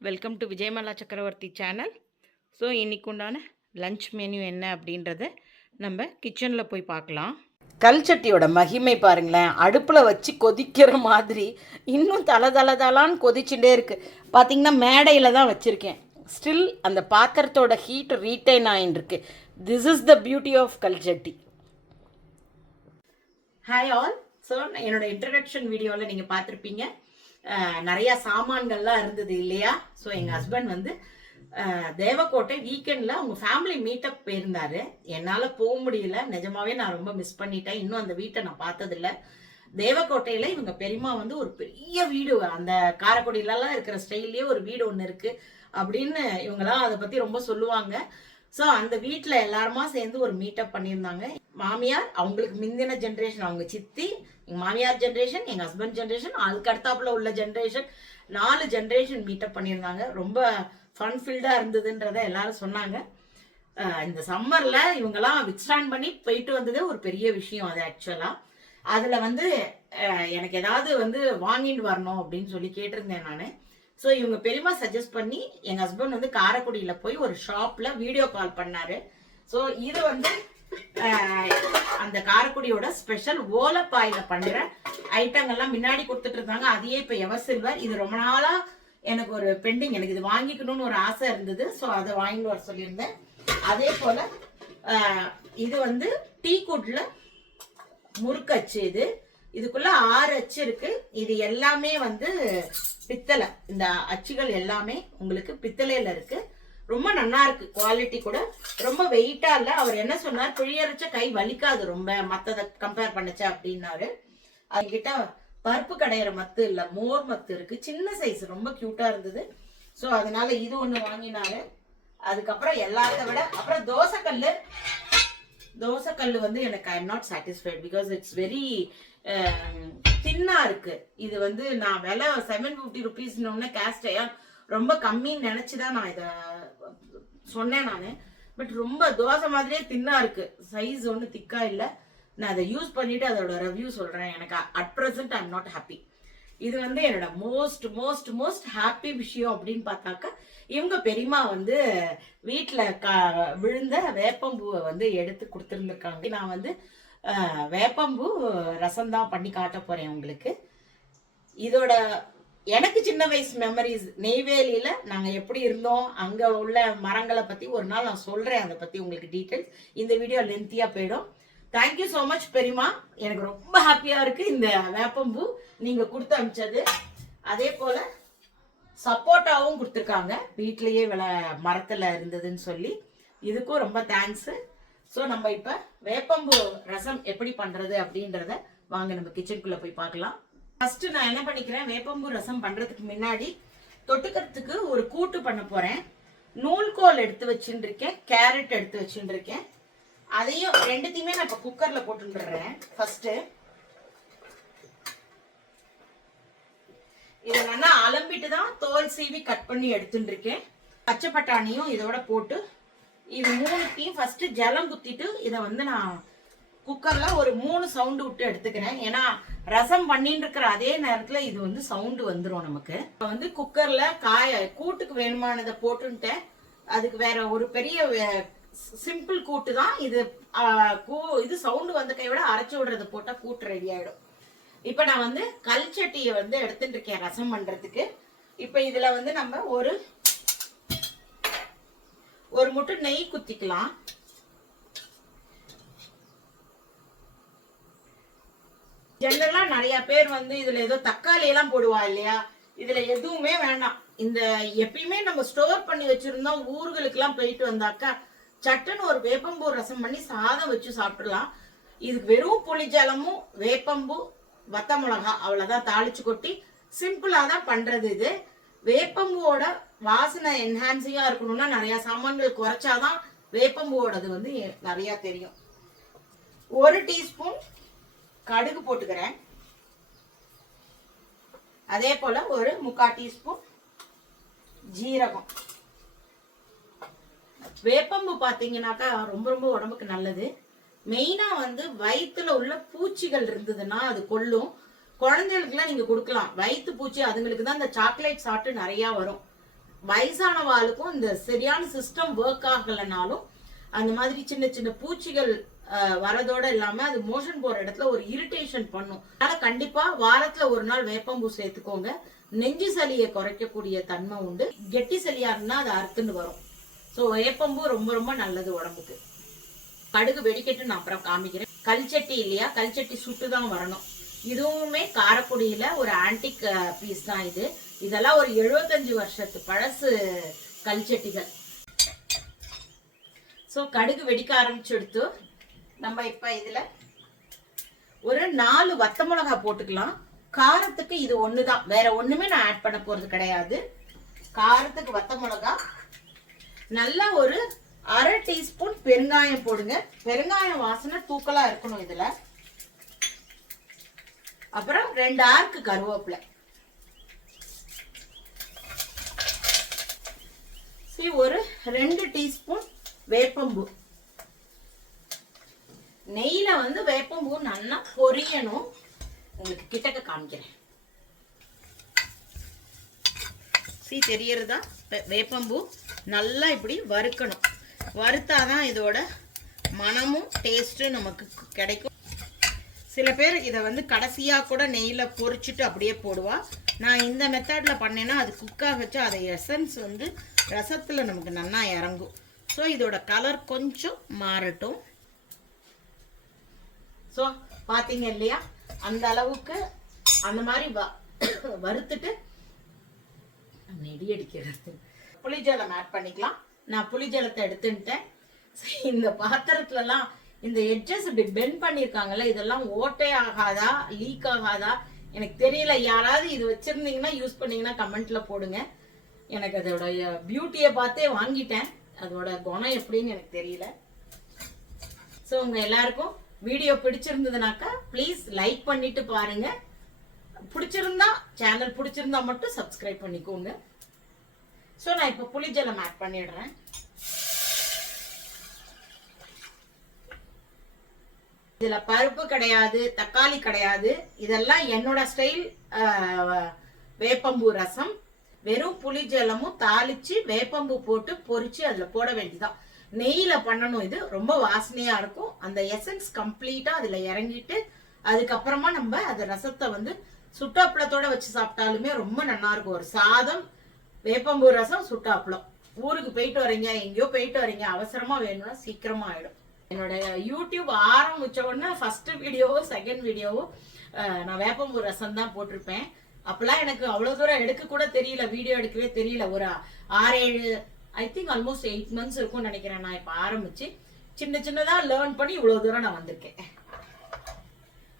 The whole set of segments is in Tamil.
வெல்கம் டு விஜயமாலா சக்கரவர்த்தி சேனல் ஸோ இன்றைக்கு உண்டான லஞ்ச் மெனு என்ன அப்படின்றத நம்ம கிச்சனில் போய் பார்க்கலாம். கல்ச்சட்டியோட மகிமை பாருங்களேன். அடுப்பில் வச்சு கொதிக்கிற மாதிரி இன்னும் தல தல தலான்னு கொதிச்சுட்டே இருக்குது பார்த்தீங்கன்னா மேடையில் தான் வச்சுருக்கேன். ஸ்டில் அந்த பாத்திரத்தோட ஹீட் ரீட்டைன் ஆகிட்டுருக்கு this is the beauty of கல்ச்சட்டி hi all so என்னோட இன்ட்ரடக்ஷன் வீடியோவில் நீங்கள் பார்த்துருப்பீங்க. நிறைய சாமான்கள்லாம் இருந்தது இல்லையா? ஸோ எங்கள் ஹஸ்பண்ட் வந்து தேவக்கோட்டை வீக்கெண்டில் அவங்க ஃபேமிலி மீட்டப் போயிருந்தாரு. என்னால் போக முடியல. நிஜமாவே நான் ரொம்ப மிஸ் பண்ணிட்டேன். இன்னும் அந்த வீட்டை நான் பார்த்ததில்ல. தேவக்கோட்டையில் இவங்க பெரியம்மா வந்து ஒரு பெரிய வீடு. அந்த காரைக்குடியிலலாம் இருக்கிற ஸ்டைல்லே ஒரு வீடு ஒன்று இருக்குது அப்படின்னு இவங்கெல்லாம் அதை பற்றி ரொம்ப சொல்லுவாங்க. ஸோ அந்த வீட்டில் எல்லாருமா சேர்ந்து ஒரு மீட்டப் பண்ணியிருந்தாங்க. மாமியார் அவங்களுக்கு முந்தின ஜென்ரேஷன் அவங்க சித்தி எங்கள் மாமியார் ஜென்ரேஷன் எங்கள் ஹஸ்பண்ட் ஜென்ரேஷன் அதுக்கு அடுத்தாப்புல உள்ள ஜென்ரேஷன் நாலு ஜென்ரேஷன் மீட்டப் பண்ணியிருந்தாங்க. ரொம்ப ஃபன் ஃபீல்டாக இருந்ததுன்றத எல்லாரும் சொன்னாங்க. இந்த சம்மரில் இவங்கெல்லாம் வித்ஸ்டாண்ட் பண்ணி போயிட்டு வந்ததே ஒரு பெரிய விஷயம் அது ஆக்சுவலாக அதில் வந்து எனக்கு ஏதாவது வந்து வாங்கிட்டு வரணும் அப்படின்னு சொல்லி கேட்டிருந்தேன் நான். ஸோ இவங்க பெரியமா சஜஸ்ட் பண்ணி எங்கள் ஹஸ்பண்ட் வந்து காரைக்குடியில் போய் ஒரு ஷாப்பில் வீடியோ கால் பண்ணாரு. ஸோ இது வந்து அந்த காரைக்குடியோட ஸ்பெஷல் ஓலப்பாயில பண்ணுற ஐட்டங்கள்லாம் முன்னாடி கொடுத்துட்டு இருந்தாங்க. அதையே இப்போ எவர் சில்வர் இது ரொம்ப நாளாக எனக்கு ஒரு பெண்டிங் எனக்கு இது வாங்கிக்கணும்னு ஒரு ஆசை இருந்தது. ஸோ அதை வாங்கிட்டு வர சொல்லியிருந்தேன். அதே போல் இது வந்து டீ குட்ல முறுக்கச்சு இது. இதுக்குள்ள ஆறு அச்சு இருக்கு. இது எல்லாமே வந்து பித்தளை. இந்த அச்சுகள் எல்லாமே உங்களுக்கு பித்தளையில இருக்கு. ரொம்ப நல்லா இருக்கு. குவாலிட்டி கூட. ரொம்ப வெயிட்டா இல்ல. அவர் என்ன சொன்னார்? புழியரைச்ச கை வலிக்காது ரொம்ப. மற்றதை கம்பேர் பண்ணுச்சு அப்படின்னாரு. அதுகிட்ட பருப்பு கடையிற மத்து இல்ல. மோர் மத்து இருக்கு. சின்ன சைஸ் ரொம்ப கியூட்டா இருந்தது. ஸோ அதனால இது ஒன்று வாங்கினாரு. அதுக்கப்புறம் எல்லாத்த விட அப்புறம் தோசைக்கல்லு. தோசைக்கல் வந்து எனக்கு I am not satisfied because it's very தின்னா இருக்கு. இது வந்து நான் விலை செவன் ஃபிஃப்டி ருபீஸ்னு கேஸ்ட் ரொம்ப கம்மின்னு நினச்சி தான் நான் இதை சொன்னேன் நான். பட் ரொம்ப தோசை மாதிரியே தின்னா இருக்கு. சைஸ் ஒன்றும் திக்கா இல்லை. நான் அதை யூஸ் பண்ணிட்டு அதோட ரிவ்யூ சொல்றேன். எனக்கு at present I am not happy இது வந்து என்னோட மோஸ்ட் மோஸ்ட் மோஸ்ட் ஹாப்பி விஷயம் அப்படின்னு பார்த்தாக்கா இவங்க பெரியம்மா வந்து வீட்டில் க விழுந்த வேப்பம்பூவை வந்து எடுத்து கொடுத்துருந்துருக்காங்க. நான் வந்து வேப்பம்பூ ரசம் தான் பண்ணி காட்ட போகிறேன் உங்களுக்கு. இதோட எனக்கு சின்ன வயசு மெமரிஸ் நெய்வேலியில் நாங்கள் எப்படி இருந்தோம் அங்கே உள்ள மரங்களை பற்றி ஒரு நாள் நான் சொல்கிறேன் அதை பற்றி உங்களுக்கு டீட்டெயில்ஸ் இந்த வீடியோ லென்த்தியாக போயிடும். தேங்க்யூ ஸோ மச் பெரியமா எனக்கு ரொம்ப ஹாப்பியாக இருக்குது இந்த வேப்பம்பூ நீங்கள் கொடுத்து அனுப்பிச்சது. அதே போல் சப்போட்டாவும் கொடுத்துருக்காங்க. வீட்லேயே வில மரத்தில் இருந்ததுன்னு சொல்லி. இதுக்கும் ரொம்ப தேங்க்ஸு ஸோ நம்ம இப்போ வேப்பம்பூ ரசம் எப்படி பண்ணுறது அப்படின்றத வாங்க நம்ம கிச்சனுக்குள்ளே போய் பார்க்கலாம். ஃபஸ்ட்டு நான் என்ன பண்ணிக்கிறேன்? வேப்பம்பூ ரசம் பண்ணுறதுக்கு முன்னாடி தொட்டுக்கிறதுக்கு ஒரு கூட்டு பண்ண போகிறேன் நூல்கோல் எடுத்து வச்சுட்டுருக்கேன் கேரட் எடுத்து வச்சுட்டு அதையும் ரெண்டுத்தையுமே நான் இப்போ குக்கர்ல போட்டுடுறேன் ஃபர்ஸ்ட் இதை நல்லா அலம்பிட்டு தான் தோல் சீவி கட் பண்ணி எடுத்துட்டு இருக்கேன் பச்சை பட்டாணியும் இதோட போட்டு இது மூணுத்தையும் ஃபர்ஸ்ட் ஜலம் குத்திட்டு இதை வந்து நான் குக்கர்ல ஒரு மூணு சவுண்டு விட்டு எடுத்துக்கிறேன். ஏன்னா ரசம் பண்ணிட்டு இருக்கிற அதே நேரத்துல இது வந்து சவுண்டு வந்துரும் நமக்கு. இப்போ வந்து குக்கர்ல காய கூட்டுக்கு வேணுமானதை போட்டுன்ட்டேன். அதுக்கு வேற ஒரு பெரிய சிம்பிள் கூட்டு தான் இது கூ- இது சவுண்டு வந்த கை விட அரைச்சு விடுறது போட்டா கூட்டு ரெடி ஆயிடும். இப்ப நான் வந்து கல் சட்டியை வந்து எடுத்துட்டு இருக்கேன் ரசம் பண்றதுக்கு. இப்ப இதுல வந்து நம்ம ஒரு ஒரு முட்டை நெய் குத்திக்கலாம். ஜென்ரலாக நிறைய பேர் வந்து இதுல ஏதோ தக்காளி எல்லாம் போடுவா இல்லையா? இதுல எதுவுமே வேணாம். இந்த எப்பயுமே நம்ம ஸ்டோர் பண்ணி வச்சிருந்தோம் ஊர்களுக்கு எல்லாம் போயிட்டு வந்தாக்கா சட்டுன்னு ஒரு வேப்பம்பூ ரசம் பண்ணி சாதம் வச்சு சாப்பிடலாம். இதுக்கு வெறும் புளிஜலமும் வேப்பம்பூ வத்த மிளகா அவ்வளோதான் தாளிச்சு கொட்டி சிம்பிளாக தான் பண்ணுறது இது. வேப்பம்பூவோட வாசனை என்ஹான்சிங்காக இருக்கணும்னா நிறையா சாமான்கள் குறைச்சாதான் வேப்பம்பூவோடது வந்து நிறையா தெரியும். ஒரு டீஸ்பூன் கடுகு போட்டுக்கிறேன். அதே போல் ஒரு முக்கால் டீஸ்பூன் ஜீரகம். வேப்பம்பு பார்த்தீங்கன்னாக்கா ரொம்ப ரொம்ப உடம்புக்கு நல்லது. மெயினாக வந்து வயிற்றுல உள்ள பூச்சிகள் இருந்ததுன்னா அது கொல்லும். குழந்தைகளுக்குலாம் நீங்கள் கொடுக்கலாம். வயிற்று பூச்சி அதுங்களுக்கு தான் இந்த சாக்லேட் சாப்பிட்டு நிறையா வரும். வயசானவாளுக்கும் இந்த சரியான சிஸ்டம் ஒர்க் ஆகலைனாலும் அந்த மாதிரி சின்ன சின்ன பூச்சிகள் வரதோட இல்லாமல் அது மோஷன் போகிற இடத்துல ஒரு இரிட்டேஷன் பண்ணும். அதனால் கண்டிப்பாக வாரத்தில் ஒரு நாள் வேப்பம்பூ சேர்த்துக்கோங்க. நெஞ்சு சளியை குறைக்கக்கூடிய தன்மை உண்டு. கெட்டி சளியாக இருந்தால் அது அறுத்துன்னு வரும். ஸோ வேப்பம்பூ ரொம்ப ரொம்ப நல்லது உடம்புக்கு. கடுகு வெடிக்கட்டு நான் அப்புறம் காமிக்கிறேன். கல்ச்சட்டி இல்லையா? கல்ச்சட்டி சுட்டு தான் வரணும். இதுவுமே காரக்குடியில ஒரு ஆன்டிக் பீஸ் தான் இது. இதெல்லாம் ஒரு எழுபத்தஞ்சு வருஷத்து பழசு கல்ச்சட்டிகள் ஸோ கடுகு வெடிக்க ஆரம்பிச்சுடுத்து நம்ம இப்போ இதில் ஒரு நாலு வத்த மிளகா போட்டுக்கலாம். காரத்துக்கு இது ஒன்று தான் வேற ஒன்றுமே நான் ஆட் பண்ண போகிறது கிடையாது. காரத்துக்கு வத்த மிளகா நல்லா ஒரு அரை டீஸ்பூன் பெருங்காயம் போடுங்க. பெருங்காயம் வாசனை தூக்கலா இருக்கணும் இதுல. அப்புறம் ரெண்டு ஆர்க்கு கருவேப்பிலை. சரி ஒரு ரெண்டு டீஸ்பூன் வேப்பம்பூ. நெய்யில வந்து வேப்பம்பூ நல்லா பொரியணும். உங்களுக்கு கிட்டக்க காமிக்கிறேன். சீ தெரியறதா? வேப்பம்பூ நல்லா இப்படி வறுக்கணும். வறுத்தாதான் இதோட மனமும் டேஸ்ட்டும் நமக்கு கிடைக்கும். சில பேர் இதை வந்து கடைசியாக கூட நெய்யில் பொறிச்சிட்டு அப்படியே போடுவா. நான் இந்த மெத்தடில் பண்ணேன்னா அது குக்காக வச்சு அதை எசன்ஸ் வந்து ரசத்தில் நமக்கு நல்லா இறங்கும். ஸோ இதோட கலர் கொஞ்சம் மாறட்டும். ஸோ பார்த்தீங்க இல்லையா? அந்த அளவுக்கு அந்த மாதிரி வ வறுத்துட்டு நெடி அடிக்கிறது. புளிஜலம் ஆட் பண்ணிக்கலாம். நான் புளிஜலத்தை எடுத்துட்டேன் சரி, இந்த பாத்திரத்துலலாம் இந்த எட்ஜஸ் இப்படி பெண்ட் பண்ணியிருக்காங்கல்ல இதெல்லாம் ஓட்டே ஆகாதா? லீக் ஆகாதா? எனக்கு தெரியல. யாராவது இது வச்சுருந்தீங்கன்னா யூஸ் பண்ணீங்கன்னா கமெண்ட்டில் போடுங்க. எனக்கு அதோடைய பியூட்டியை பார்த்தே வாங்கிட்டேன். அதோட குணம் எப்படின்னு எனக்கு தெரியல. ஸோ உங்கள் எல்லாருக்கும் வீடியோ பிடிச்சிருந்ததுனாக்கா ப்ளீஸ் லைக் பண்ணிட்டு பாருங்கள் பிடிச்சிருந்தா சேனல் பிடிச்சிருந்தா மட்டும் சப்ஸ்கிரைப் பண்ணிக்கோங்க. ஸோ நான் இப்போ புளிஜலம் ஆட் பண்ணிடுறேன். இதில் பருப்பு கிடையாது தக்காளி கிடையாது. இதெல்லாம் என்னோட ஸ்டைல் வேப்பம்பூ ரசம். வெறும் புளி ஜலமும் தாளித்து வேப்பம்பூ போட்டு பொறிச்சு அதில் போட வேண்டியதான் நெய்யில் பண்ணணும் இது. ரொம்ப வாசனையாக இருக்கும். அந்த எசன்ஸ் கம்ப்ளீட்டாக அதில் இறங்கிட்டு அதுக்கப்புறமா நம்ம அந்த ரசத்தை வந்து சுட்டாப்பளத்தோட வச்சு சாப்பிட்டாலுமே ரொம்ப நல்லா இருக்கும். ஒரு சாதம் வேப்பம்பூ ரசம் சுட்டாப்பளம். ஊருக்கு போயிட்டு வரீங்க எங்கேயோ போயிட்டு வரீங்க அவசரமா வேணும்னா சீக்கிரமா ஆயிடும். என்னோட யூடியூப் ஆரம்பிச்ச உடனே ஃபர்ஸ்ட் வீடியோவோ செகண்ட் வீடியோவோ நான் வேப்பம்பூ ரசம் தான் போட்டிருப்பேன். அப்பெல்லாம் எனக்கு அவ்வளோ தூரம் எடுக்க கூட தெரியல வீடியோ எடுக்கவே தெரியல. ஒரு ஆறு ஏழு I think almost eight months இருக்கும்னு நினைக்கிறேன் நான் இப்போ ஆரம்பிச்சு. சின்ன சின்னதா லேர்ன் பண்ணி இவ்வளோ தூரம் நான் வந்திருக்கேன்.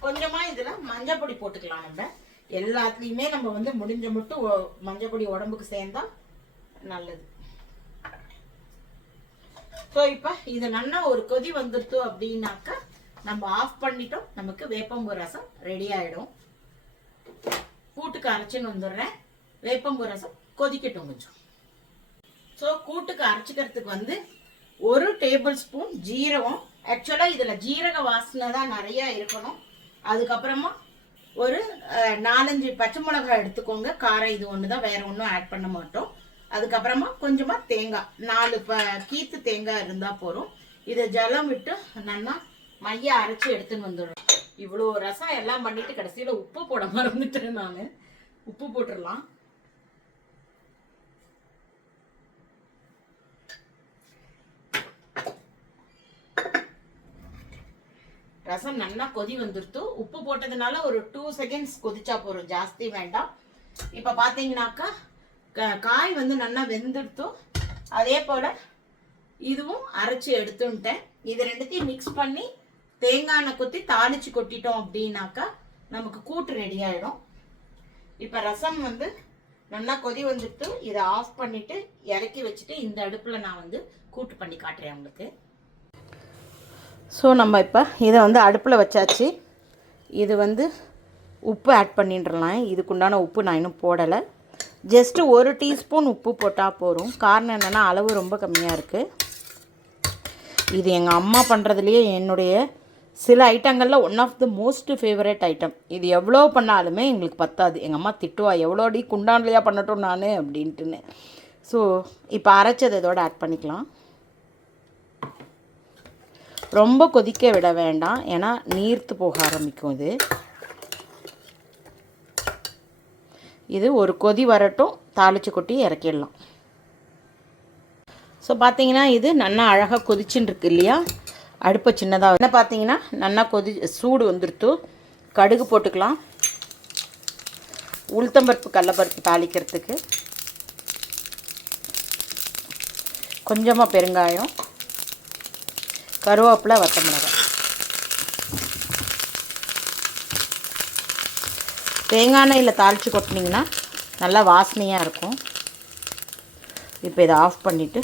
கொஞ்சமாக இதில் மஞ்சள் பொடி போட்டுக்கலாம் நம்ம. எல்லாத்துலேயுமே நம்ம வந்து முடிஞ்ச மட்டும் ஒ- மஞ்சள் பொடி உடம்புக்கு சேர்ந்தா நல்லது. ஸோ இப்போ இது நல்லா ஒரு கொதி வந்துருத்து அப்படின்னாக்கா நம்ம ஆஃப் பண்ணிட்டோம். நமக்கு வேப்பம்பூ ரசம் ரெடி ஆகிடும் கூட்டுக்கு அரைச்சின்னு வந்துடுறேன். வேப்பம்பூ ரசம் கொதிக்கட்டும் கொஞ்சம். ஸோ கூட்டுக்கு அரைச்சிக்கிறதுக்கு வந்து ஒரு டேபிள் ஸ்பூன் ஜீரகம் ஆக்சுவலாக இதில் ஜீரக வாசனை தான் நிறையா இருக்கணும். அதுக்கப்புறமா ஒரு நாலஞ்சு பச்சை மிளகாய் எடுத்துக்கோங்க. காரம் இது ஒன்று தான் வேற ஒன்றும் ஆட் பண்ண மாட்டோம். அதுக்கப்புறமா கொஞ்சமாக தேங்காய் நாலு ப கீத்து தேங்காய் இருந்தால் போதும். இதை ஜலம் விட்டு நல்லா மைய அரைச்சி எடுத்துன்னு வந்துடும் இவ்வளோ ரசம் எல்லாம் பண்ணிட்டு கடைசியில் உப்பு போட மறந்துட்டேன் நான். உப்பு போட்டுடலாம். ரசம் நல்லா கொதி வந்துருத்து. உப்பு போட்டதுனால ஒரு டூ செகண்ட்ஸ் கொதிச்சா போதும். ஜாஸ்தி வேண்டாம். இப்போ பார்த்தீங்கன்னாக்கா க- காய் வந்து நல்லா வெந்துடுத்தும் அதே போல் இதுவும் அரைச்சி எடுத்துன்ட்டேன். இது ரெண்டுத்தையும் மிக்ஸ் பண்ணி தேங்காய் எண்ணெய் குத்தி தாளிச்சு கொட்டிட்டோம் அப்படின்னாக்கா நமக்கு கூட்டு ரெடி ஆயிடும். இப்போ ரசம் வந்து நல்லா கொதி வந்துட்டு இதை ஆஃப் பண்ணிட்டு இறக்கி வச்சுட்டு இந்த அடுப்பில் நான் வந்து கூட்டு பண்ணி காட்டுறேன் உங்களுக்கு. ஸோ நம்ம இப்போ இதை வந்து அடுப்பில் வச்சாச்சு. இது வந்து உப்பு ஆட் பண்ணிட்டுலாம் இதுக்குண்டான உப்பு நான் இன்னும் போடலை. ஜஸ்ட்டு ஒரு டீஸ்பூன் உப்பு போட்டால் போதும். காரணம் என்னென்னா அளவு ரொம்ப கம்மியாக இருக்குது இது எங்கள் அம்மா பண்ணுறதுலையே என்னுடைய சில ஐட்டங்களில் one of the most favourite item இது எவ்வளோ பண்ணாலுமே எங்களுக்கு பத்தாது. எங்கள் அம்மா திட்டுவா எவ்வளோடி குண்டான்லையாக பண்ணட்டும் நான்? அப்படின்ட்டுன்னு. ஸோ இப்போ அரைச்சது இதோட ஆட் பண்ணிக்கலாம். ரொம்ப கொதிக்க விட வேண்டாம். ஏன்னா நீர்த்து போக ஆரம்பிக்கும் இது. இது ஒரு கொதி வரட்டும். தாளிச்சு கொட்டி இறக்கிடலாம். ஸோ பார்த்தீங்கன்னா இது நல்லா அழகாக கொதிச்சுன்னு இருக்கு இல்லையா? அடுப்பை சின்னதாக என்ன பார்த்தீங்கன்னா நல்லா கொதி சூடு வந்துடுத்து கடுகு போட்டுக்கலாம். உளுத்தம்பருப்பு கடலப்பருப்பு தாளிக்கிறதுக்கு. கொஞ்சமாக பெருங்காயம். கருவேப்பிலை வத்த மிளகாய் தேங்காய் எண்ணெயில் தாளித்து கொட்டினீங்கன்னா நல்லா வாசனையாக இருக்கும். இப்போ இதை ஆஃப் பண்ணிவிட்டு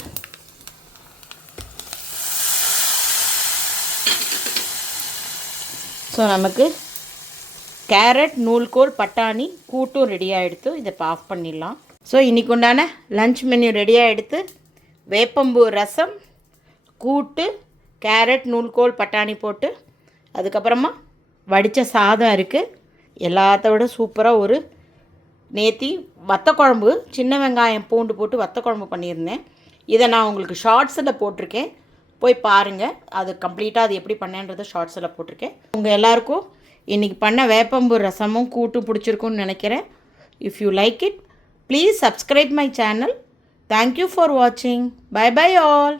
ஸோ நமக்கு கேரட் நூல்கோல் பட்டாணி கூட்டும் ரெடி ஆகிடுத்து இதை இப்போ ஆஃப் பண்ணிடலாம். ஸோ இன்றைக்கு உண்டான லன்ச் மெனு ரெடியாக எடுத்து வேப்பம்பூ ரசம் கூட்டு கேரட் நூல்கோல் பட்டாணி போட்டு அதுக்கப்புறமா வடித்த சாதம் இருக்குது எல்லாத்த விட சூப்பராக ஒரு நேத்தி வத்த குழம்பு சின்ன வெங்காயம் பூண்டு போட்டு வத்த குழம்பு பண்ணியிருந்தேன். இதை நான் உங்களுக்கு ஷார்ட்ஸில் போட்டிருக்கேன். போய் பாருங்கள் அது கம்ப்ளீட்டாக அது எப்படி பண்ணேன்றதை ஷார்ட்ஸில் போட்டிருக்கேன். உங்கள் எல்லாருக்கும் இன்றைக்கி பண்ண வேப்பம்பு ரசமும் கூட்டும் பிடிச்சிருக்குன்னு நினைக்கிறேன். If you like it please subscribe my channel thank you for வாட்சிங் பை பை ஆல்